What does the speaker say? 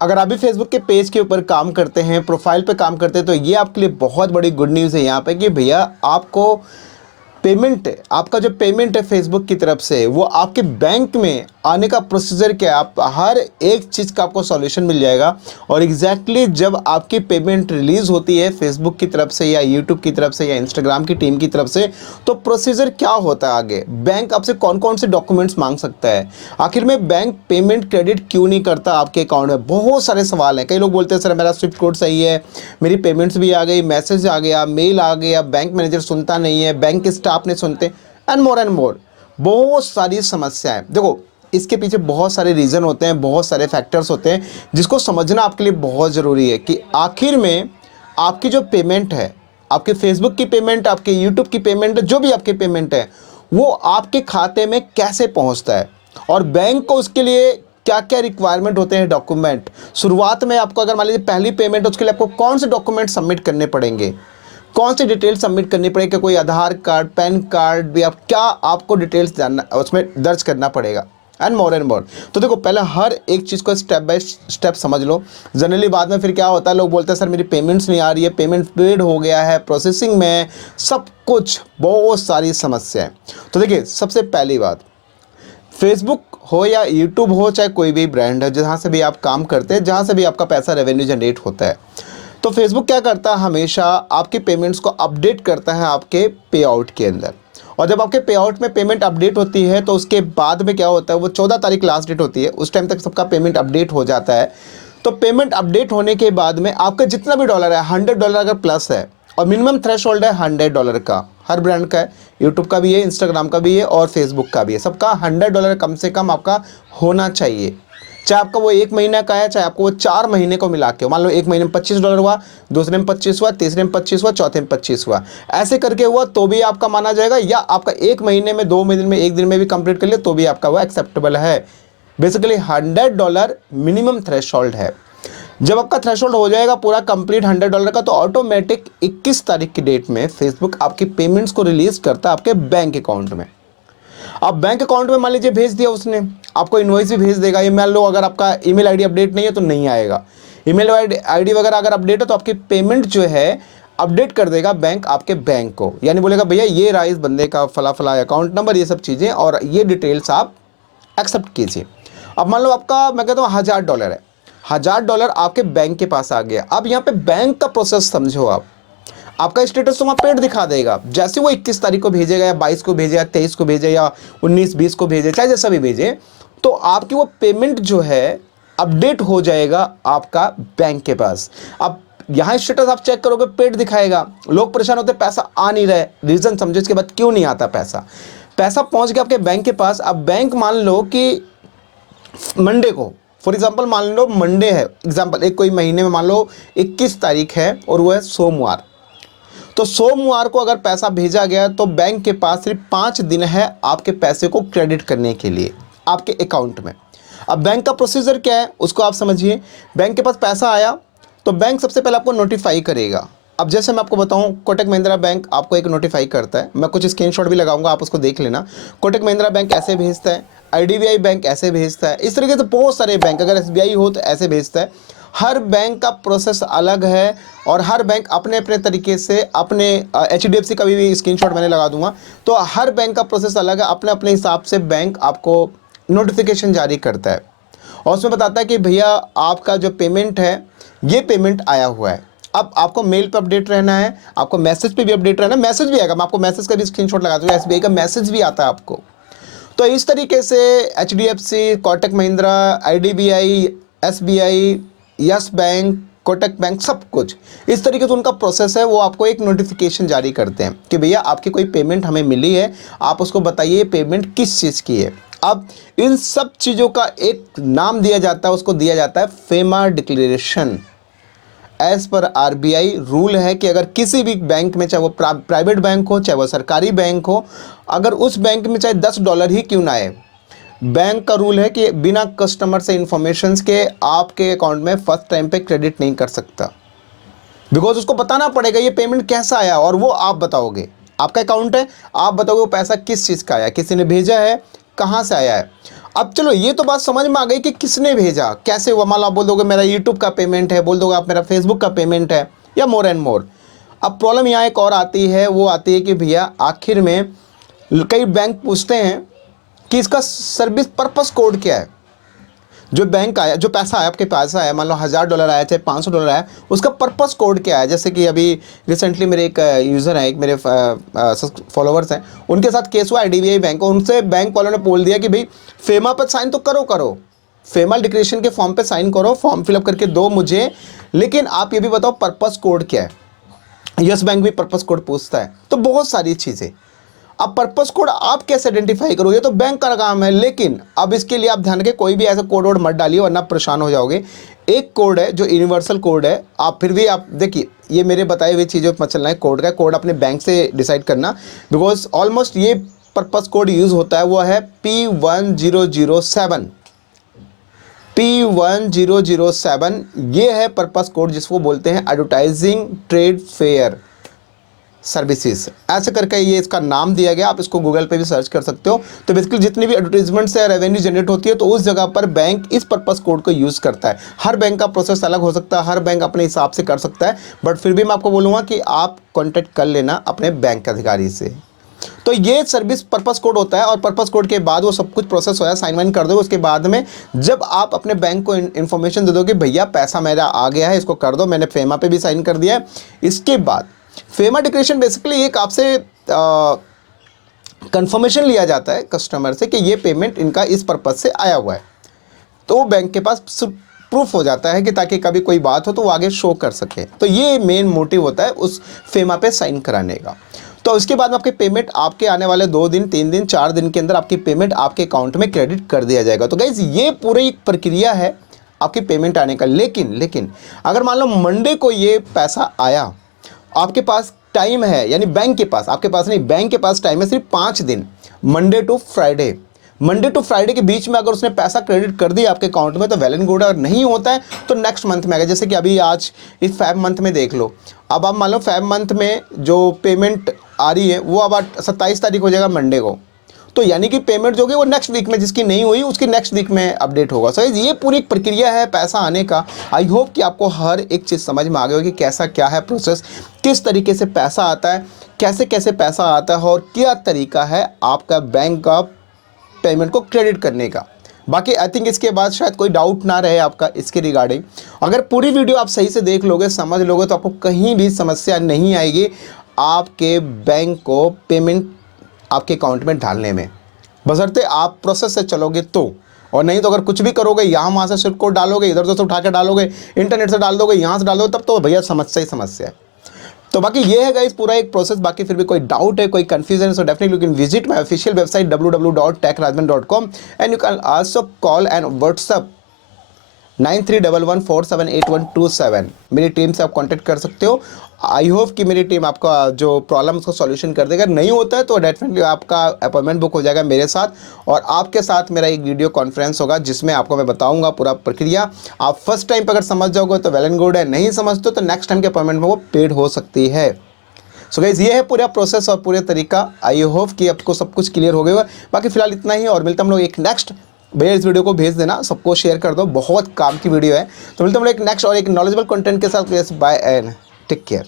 अगर आप भी फेसबुक के पेज के ऊपर काम करते हैं, प्रोफाइल पे काम करते हैं, तो ये आपके लिए बहुत बड़ी गुड न्यूज़ है यहाँ पे कि भैया आपको पेमेंट आपका जो पेमेंट है फेसबुक की तरफ से वो आपके बैंक में आने का प्रोसीजर क्या है, आप हर एक चीज़ का आपको सॉल्यूशन मिल जाएगा। और एग्जैक्टली जब आपकी पेमेंट रिलीज़ होती है फेसबुक की तरफ से या यूट्यूब की तरफ से या इंस्टाग्राम की टीम की तरफ से, तो प्रोसीजर क्या होता है आगे, बैंक आपसे कौन कौन से डॉक्यूमेंट्स मांग सकता है, आखिर में बैंक पेमेंट क्रेडिट क्यों नहीं करता आपके अकाउंट में। बहुत सारे सवाल हैं। कई लोग बोलते हैं सर मेरा स्विफ्ट कोड सही है, मेरी पेमेंट्स भी आ गई, मैसेज आ गया, मेल आ गया, बैंक मैनेजर सुनता नहीं है, बैंक के स्टाफ ने सुनते, एंड मोर। बहुत सारी समस्याएं। देखो इसके पीछे बहुत सारे रीज़न होते हैं, बहुत सारे फैक्टर्स होते हैं जिसको समझना आपके लिए बहुत ज़रूरी है कि आखिर में आपकी जो पेमेंट है, आपके फेसबुक की पेमेंट, आपके यूट्यूब की पेमेंट, जो भी आपकी पेमेंट है वो आपके खाते में कैसे पहुंचता है और बैंक को उसके लिए क्या क्या रिक्वायरमेंट होते हैं डॉक्यूमेंट। शुरुआत में आपको अगर मान लीजिए पहली पेमेंट है उसके लिए आपको कौन से डॉक्यूमेंट सबमिट करने पड़ेंगे, कौन सी डिटेल सबमिट करनी पड़ेगी, कोई आधार कार्ड, पैन कार्ड भी, आप क्या आपको डिटेल्स जानना उसमें दर्ज करना पड़ेगा, एंड मोर। तो देखो पहले हर एक चीज़ को स्टेप बाय स्टेप समझ लो। जनरली बाद में फिर क्या होता है, लोग बोलते हैं सर मेरी पेमेंट्स नहीं आ रही है, पेमेंट पेड हो गया है, प्रोसेसिंग में है, सब कुछ बहुत सारी समस्याएं। तो देखिए सबसे पहली बात, फेसबुक हो या यूट्यूब हो, चाहे कोई भी ब्रांड है जहाँ से भी आप काम करते हैं, जहाँ से भी आपका पैसा रेवेन्यू जनरेट होता है, तो फेसबुक क्या करता है, हमेशा आपकी पेमेंट्स को अपडेट करता है आपके पे आउट के अंदर। और जब आपके पे आउट में पेमेंट अपडेट होती है तो उसके बाद में क्या होता है, वो 14 तारीख लास्ट डेट होती है, उस टाइम तक सबका पेमेंट अपडेट हो जाता है। तो पेमेंट अपडेट होने के बाद में आपका जितना भी डॉलर है, $100 अगर प्लस है, और मिनिमम थ्रेशोल्ड है $100 का, हर ब्रांड का है, यूट्यूब का भी है, इंस्टाग्राम का भी है और फेसबुक का भी है, सबका $100 कम से कम आपका होना चाहिए। चाहे आपका वो 1 महीना का है, चाहे आपको वो 4 महीने को मिला के, मान लो 1 महीने में $25 हुआ, दूसरे में 25 हुआ, तीसरे में 25 हुआ, चौथे में 25 हुआ, ऐसे करके हुआ तो भी आपका माना जाएगा, या आपका 1 महीने में, 2 महीने में, 1 दिन में भी कंप्लीट कर लिया तो भी आपका वो एक्सेप्टेबल है। बेसिकली $100 मिनिमम थ्रेशोल्ड है। जब आपका थ्रेशोल्ड हो जाएगा पूरा कंप्लीट $100 का, तो ऑटोमेटिक 21 तारीख की डेट में फेसबुक आपकी पेमेंट्स को रिलीज करता है आपके बैंक अकाउंट में। अब बैंक अकाउंट में मान लीजिए भेज दिया उसने, आपको इनवॉइस भी भेज देगा। ये मान लो अगर आपका ईमेल आईडी अपडेट नहीं है तो नहीं आएगा, ईमेल आईडी वगैरह अगर अपडेट है तो आपकी पेमेंट जो है अपडेट कर देगा बैंक आपके बैंक को, यानी बोलेगा भैया ये रहा इस बंदे का फला फला अकाउंट नंबर, ये सब चीज़ें और ये डिटेल्स आप एक्सेप्ट कीजिए। अब मान लो आपका, मैं कहता हूँ $1000 है, $1000 आपके बैंक के पास आ गया। अब यहाँ पे बैंक का प्रोसेस समझो आप, आपका स्टेटस तो वहाँ पेड दिखा देगा, जैसे वो 21 तारीख को भेजेगा या 22 को भेजे या 23 को भेजे या 19-20 को भेजे, चाहे जैसा भी भेजे, तो आपकी वो पेमेंट जो है अपडेट हो जाएगा आपका बैंक के पास। अब यहाँ स्टेटस आप चेक करोगे पेड दिखाएगा, लोग परेशान होते पैसा आ नहीं रहा है, रीज़न समझो इसके बाद क्यों नहीं आता पैसा। पैसा पहुँच गया आपके बैंक के पास। अब बैंक मान लो कि मंडे को, फॉर एग्जांपल मान लो मंडे है, एग्जांपल एक कोई महीने में मान लो 21 तारीख है और वो है सोमवार, तो सोमवार को अगर पैसा भेजा गया तो बैंक के पास सिर्फ 5 दिन है आपके पैसे को क्रेडिट करने के लिए आपके अकाउंट में। अब बैंक का प्रोसीजर क्या है उसको आप समझिए। बैंक के पास पैसा आया तो बैंक सबसे पहले आपको नोटिफाई करेगा। अब जैसे मैं आपको बताऊं, कोटक महिंद्रा बैंक आपको एक नोटिफाई करता है, मैं कुछ स्क्रीनशॉट भी लगाऊंगा, आप उसको देख लेना। कोटक महिंद्रा बैंक ऐसे भेजता है, आईडीबीआई बैंक ऐसे भेजता है, इस तरीके से बहुत सारे बैंक, अगर एसबीआई हो तो ऐसे भेजता है। हर बैंक का प्रोसेस अलग है और हर बैंक अपने अपने तरीके से, अपने एचडीएफसी का भी स्क्रीनशॉट मैंने लगा दूंगा, तो हर बैंक का प्रोसेस अलग है, अपने अपने हिसाब से बैंक आपको नोटिफिकेशन जारी करता है और उसमें बताता है कि भैया आपका जो पेमेंट है ये पेमेंट आया हुआ है। अब आपको मेल पे अपडेट रहना है, आपको मैसेज पे भी अपडेट रहना है, मैसेज भी आएगा, मैं आपको मैसेज का भी स्क्रीनशॉट लगा दूंगा, एसबीआई का मैसेज भी आता है आपको। तो इस तरीके से HDFC, Kotak Mahindra, IDBI, SBI, yes bank, Kotak bank, सब कुछ इस तरीके से उनका प्रोसेस है, वो आपको एक नोटिफिकेशन जारी करते हैं कि भैया आपकी कोई पेमेंट हमें मिली है, आप उसको बताइए पेमेंट किस चीज़ की है। अब इन सब चीज़ों का एक नाम दिया जाता है, उसको दिया जाता है फेमा डिक्लेरेशन। एज पर आरबीआई रूल है कि अगर किसी भी बैंक में, चाहे वो प्राइवेट बैंक हो चाहे वो सरकारी बैंक हो, अगर उस बैंक में चाहे $10 ही क्यों ना आए, बैंक का रूल है कि बिना कस्टमर से इंफॉर्मेशन के आपके अकाउंट में फर्स्ट टाइम पे क्रेडिट नहीं कर सकता। बिकॉज उसको बताना पड़ेगा ये पेमेंट कैसा आया, और वो आप बताओगे, आपका अकाउंट है, आप बताओगे वो पैसा किस चीज़ का आया, किसी ने भेजा है, कहाँ से आया है। अब चलो ये तो बात समझ में आ गई कि किसने भेजा, कैसे हुआ। मान लो आप बोल दोगे मेरा यूट्यूब का पेमेंट है, बोल दोगे आप मेरा फेसबुक का पेमेंट है, या मोर एंड मोर। अब प्रॉब्लम यहाँ एक और आती है, वो आती है कि भैया आखिर में कई बैंक पूछते हैं कि इसका सर्विस पर्पस कोड क्या है। जो बैंक आया, जो पैसा आया आपके पास आया, मान लो $1000 आया चाहे $500 आया, उसका पर्पस कोड क्या है। जैसे कि अभी रिसेंटली मेरे एक यूज़र है, एक मेरे फॉलोवर्स हैं, उनके साथ केस हुआ IDBI बैंक को। उनसे बैंक वालों ने बोल दिया कि भाई फेमा पर साइन तो करो, फेमा डिक्लेरेशन के फॉर्म पे साइन करो, फॉर्म फिलअप करके दो मुझे, लेकिन आप ये भी बताओ पर्पस कोड क्या है। यस बैंक भी पर्पस कोड पूछता है। तो बहुत सारी चीज़ें, अब पर्पस कोड आप कैसे आइडेंटिफाई करोगे, तो बैंक का काम है। लेकिन अब इसके लिए आप ध्यान रखें, कोई भी ऐसा कोड वोड मत डालिए वरना परेशान हो जाओगे। एक कोड है जो यूनिवर्सल कोड है, आप फिर भी आप देखिए, ये मेरे बताए हुए चीज़ों पर चलना है। कोड का कोड अपने बैंक से डिसाइड करना, बिकॉज ऑलमोस्ट ये पर्पस कोड यूज़ होता है, वो है P1007। P1007 ये है पर्पस कोड, जिसको बोलते हैं एडवर्टाइजिंग ट्रेड फेयर सर्विसेज, ऐसे करके ये इसका नाम दिया गया। आप इसको गूगल पे भी सर्च कर सकते हो। तो बेसिकली जितनी भी एडवर्टीजमेंट से रेवेन्यू जनरेट होती है, तो उस जगह पर बैंक इस पर्पस कोड को यूज़ करता है। हर बैंक का प्रोसेस अलग हो सकता है, हर बैंक अपने हिसाब से कर सकता है, बट फिर भी मैं आपको बोलूँगा कि आप कॉन्टेक्ट कर लेना अपने बैंक के अधिकारी से। तो ये सर्विस पर्पस कोड होता है, और पर्पस कोड के बाद वो सब कुछ प्रोसेस हो जाए, साइन वाइन कर दो। उसके बाद में जब आप अपने बैंक को इन्फॉर्मेशन दे दो कि भैया पैसा मेरा आ गया है, इसको कर दो, मैंने फेमा पे भी साइन कर दिया है, इसके बाद फेमा डिक्लेरेशन बेसिकली एक आपसे कंफर्मेशन लिया जाता है कस्टमर से कि ये पेमेंट इनका इस पर्पज से आया हुआ है। तो वो बैंक के पास प्रूफ हो जाता है कि ताकि कभी कोई बात हो तो वो आगे शो कर सके। तो ये मेन मोटिव होता है उस फेमा पे साइन कराने का। तो उसके बाद में आपकी पेमेंट आपके आने वाले 2 दिन 3 दिन 4 दिन के अंदर आपकी पेमेंट आपके अकाउंट में क्रेडिट कर दिया जाएगा। तो गाइज ये पूरी प्रक्रिया है आपकी पेमेंट आने का। लेकिन अगर मान लो मंडे को ये पैसा आया, आपके पास टाइम है, यानी बैंक के पास, आपके पास नहीं, बैंक के पास टाइम है सिर्फ 5 दिन, मंडे टू फ्राइडे के बीच में अगर उसने पैसा क्रेडिट कर दिया आपके अकाउंट में तो वेल एंड गुड। अगर नहीं होता है तो नेक्स्ट मंथ में आएगा। जैसे कि अभी आज इस फैब मंथ में देख लो, अब आप मान लो फैब मंथ में जो पेमेंट आ रही है वो अब 27 तारीख हो जाएगा मंडे को, तो यानी कि पेमेंट जो होगी वो नेक्स्ट वीक में, जिसकी नहीं हुई उसकी नेक्स्ट वीक में अपडेट होगा। सो ये पूरी एक प्रक्रिया है पैसा आने का। आई होप कि आपको हर एक चीज़ समझ में आ गई होगी, कैसा क्या है प्रोसेस, किस तरीके से पैसा आता है, कैसे कैसे पैसा आता है, और क्या तरीका है आपका बैंक का पेमेंट को क्रेडिट करने का। बाकी आई थिंक इसके बाद शायद कोई डाउट ना रहे आपका इसके रिगार्डिंग। अगर पूरी वीडियो आप सही से देख लोगे, समझ लोगे, तो आपको कहीं भी समस्या नहीं आएगी आपके बैंक को पेमेंट आपके अकाउंट में डालने में, बशर्ते आप प्रोसेस से चलोगे तो। और नहीं तो अगर कुछ भी करोगे, यहाँ वहाँ से स्विफ्ट कोड डालोगे, इधर उधर से उठा के डालोगे, इंटरनेट से डाल दोगे, यहाँ से डाल दोगे, तब तो भैया समस्या ही समस्या है। तो बाकी ये है गाइस पूरा एक प्रोसेस। बाकी फिर भी कोई डाउट है, कोई कंफ्यूजन है, so definitely you can visit my official website www.techrajman.com and you can also call and WhatsApp 9311478127। मेरी टीम से आप कांटेक्ट कर सकते हो। आई होप कि मेरी टीम आपका जो प्रॉब्लम उसको सॉल्यूशन कर देगा। नहीं होता है तो डेफिनेटली आपका अपॉइंटमेंट बुक हो जाएगा मेरे साथ, और आपके साथ मेरा एक वीडियो कॉन्फ्रेंस होगा जिसमें आपको मैं बताऊंगा पूरा प्रक्रिया। आप फर्स्ट टाइम पर अगर समझ जाओगे तो वेल एंड गुड है, नहीं समझते तो नेक्स्ट टाइम के अपॉइंटमेंट में वो पेड हो सकती है। सो गाइस ये है पूरा प्रोसेस और पूरे तरीका। आई होप कि आपको सब कुछ क्लियर हो गया। बाकी फिलहाल इतना ही, और मिलता हम लोग एक नेक्स्ट। भैया इस वीडियो को भेज देना, सबको शेयर कर दो, बहुत काम की वीडियो है। तो मिलते हम लोग एक नेक्स्ट और एक नॉलेजेबल कंटेंट के साथ। Bye and take care.